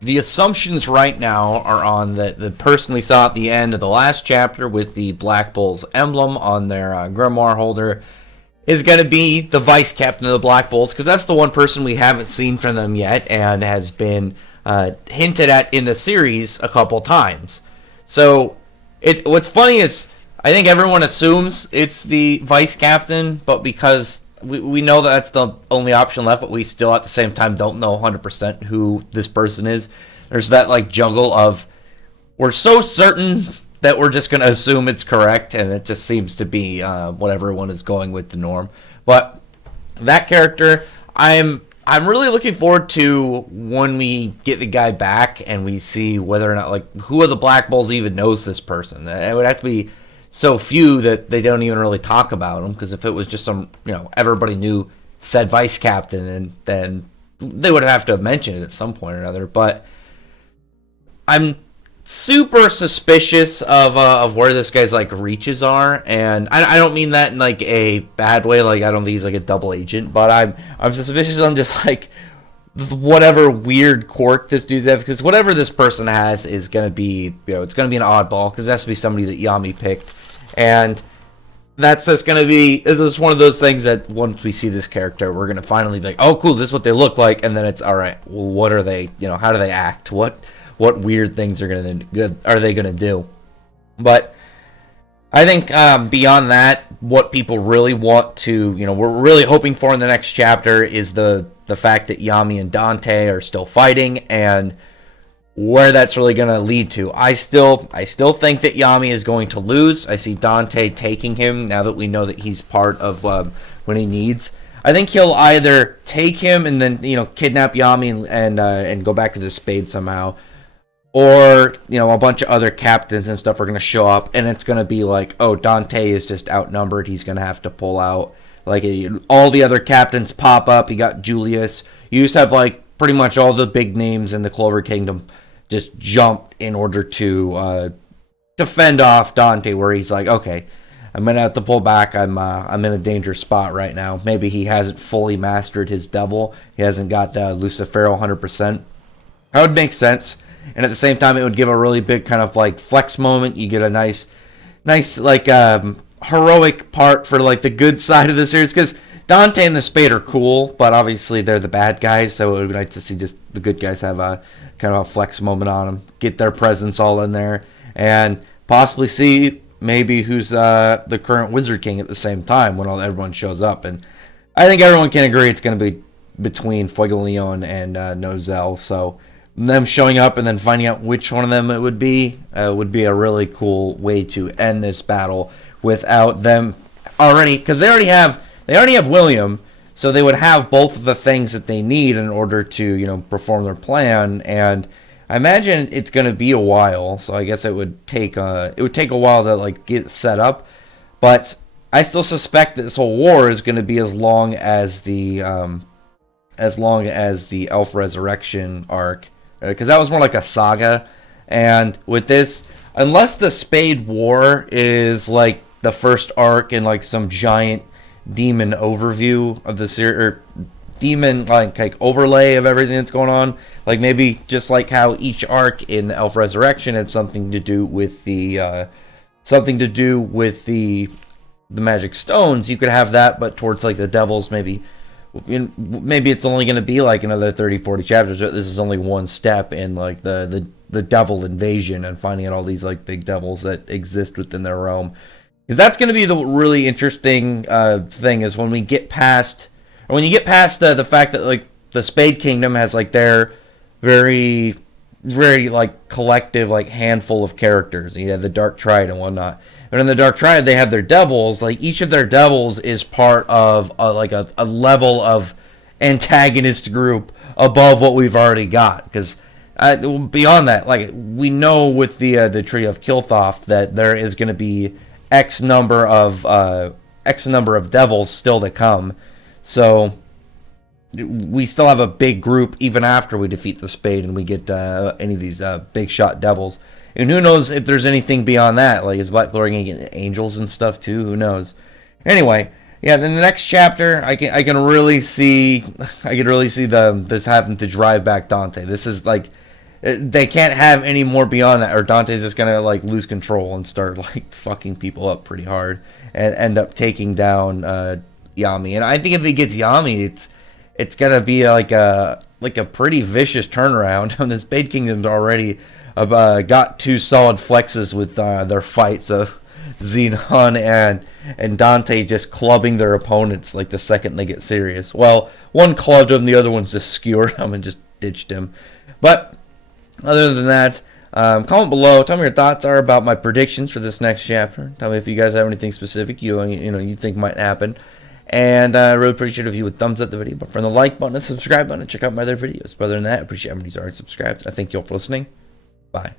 the assumptions right now are on the person we saw at the end of the last chapter with the Black Bulls emblem on their grimoire holder is going to be the vice captain of the Black Bulls, because that's the one person we haven't seen from them yet and has been hinted at in the series a couple times. So what's funny is I think everyone assumes it's the vice captain, but because we know that that's the only option left, but we still at the same time don't know 100% who this person is. There's that like juggle of we're so certain that we're just going to assume it's correct, and it just seems to be what everyone is going with the norm. But that character, I'm really looking forward to when we get the guy back and we see whether or not, like, who of the Black Bulls even knows this person. It would have to be so few that they don't even really talk about him, because if it was just some, everybody knew said vice captain, and then they would have to mention it at some point or another. But I'm super suspicious of where this guy's like reaches are, and I don't mean that in like a bad way. Like, I don't think he's like a double agent, but I'm suspicious on just like whatever weird quirk this dude's have, because whatever this person has is gonna be, it's gonna be an oddball, because it has to be somebody that Yami picked, and that's just gonna be, it's one of those things that once we see this character, we're gonna finally be like, oh cool, this is what they look like, and then it's all right. Well, what are they? How do they act? What weird things are they gonna do? But I think beyond that, what people really want to, we're really hoping for in the next chapter is the fact that Yami and Dante are still fighting, and where that's really going to lead to. I still think that Yami is going to lose. I see Dante taking him now that we know that he's part of when he needs. I think he'll either take him and then kidnap Yami and go back to the Spade somehow, or a bunch of other captains and stuff are going to show up, and it's going to be like, oh, Dante is just outnumbered, he's going to have to pull out. Like, all the other captains pop up. You got Julius. You just have like pretty much all the big names in the Clover Kingdom just jump in order to fend off Dante, where he's like, okay, I'm gonna have to pull back. I'm in a dangerous spot right now. Maybe he hasn't fully mastered his devil. He hasn't got Lucifero 100%. That would make sense. And at the same time, it would give a really big kind of like flex moment. You get a nice like heroic part for like the good side of the series, because Dante and the Spade are cool, but obviously they're the bad guys, so it would be nice to see just the good guys have a kind of a flex moment on them, get their presence all in there, and possibly see maybe who's the current Wizard King at the same time when everyone shows up. And I think everyone can agree it's going to be between Fuegoleon and Nozel, so them showing up and then finding out which one of them it would be a really cool way to end this battle without them already, because they already have William, so they would have both of the things that they need in order to perform their plan. And I imagine it's going to be a while, so I guess it would take a while to like get set up, but I still suspect that this whole war is going to be as long as the Elf Resurrection arc, because that was more like a saga. And with this, unless the Spade War is like the first arc in like some giant demon overview of the series, or demon like overlay of everything that's going on, like maybe just like how each arc in the Elf Resurrection had something to do with the magic stones, you could have that, but towards like the devils, maybe it's only going to be like another 30-40 chapters, but this is only one step in like the devil invasion and finding out all these like big devils that exist within their realm. Because that's going to be the really interesting thing, is when you get past the fact that like the Spade Kingdom has like their very, very like collective like handful of characters. You have the Dark Triad and whatnot. But in the Dark Triad, they have their devils. Like, each of their devils is part of a level of antagonist group above what we've already got. Because beyond that, like, we know with the Tree of Kilthoth that there is going to be X number of devils still to come. So we still have a big group even after we defeat the Spade and we get any of these big shot devils. And who knows if there's anything beyond that? Like, is Black Glory gonna get angels and stuff too? Who knows? Anyway, yeah. In the next chapter, I can really see this having to drive back Dante. This is like They can't have any more beyond that, or Dante's just gonna like lose control and start like fucking people up pretty hard and end up taking down Yami. And I think if he gets Yami, it's gonna be like a pretty vicious turnaround. And this Spade Kingdom's already got 2 solid flexes with their fight, so Xenon and Dante just clubbing their opponents like the second they get serious. Well, one clubbed him, the other one's just skewered him and just ditched him. But other than that, comment below. Tell me your thoughts are about my predictions for this next chapter. Tell me if you guys have anything specific you think might happen. And I really appreciate it if you would thumbs up the video. But from the like button and subscribe button, check out my other videos. But other than that, I appreciate everybody who's already subscribed. I thank you all for listening. Bye.